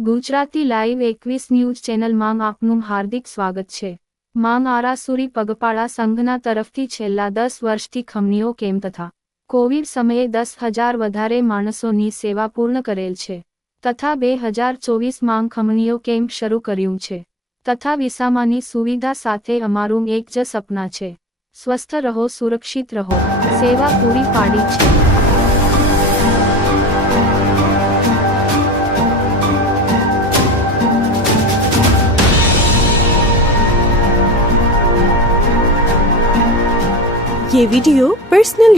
Gujarati live 21 news ચેનલમાં આપનું હાર્દિક સ્વાગત છે। માંગ આરાસુરી પગપાળા સંઘના તરફથી છેલ્લા 10 વર્ષથી ખમણીઓ કેમ્પ તથા કોવિડ સમયે 10,000 વધારે માણસોની સેવા પૂર્ણ કરેલ છે તથા 2024 ખમણીઓ કેમ્પ શરૂ કર્યું છે તથા વિસામાની સુવિધા સાથે અમારું એક જ સપના છે, સ્વસ્થ રહો, સુરક્ષિત રહો, સેવા પૂરી પાડી છે। ये वीडियो पर्सनल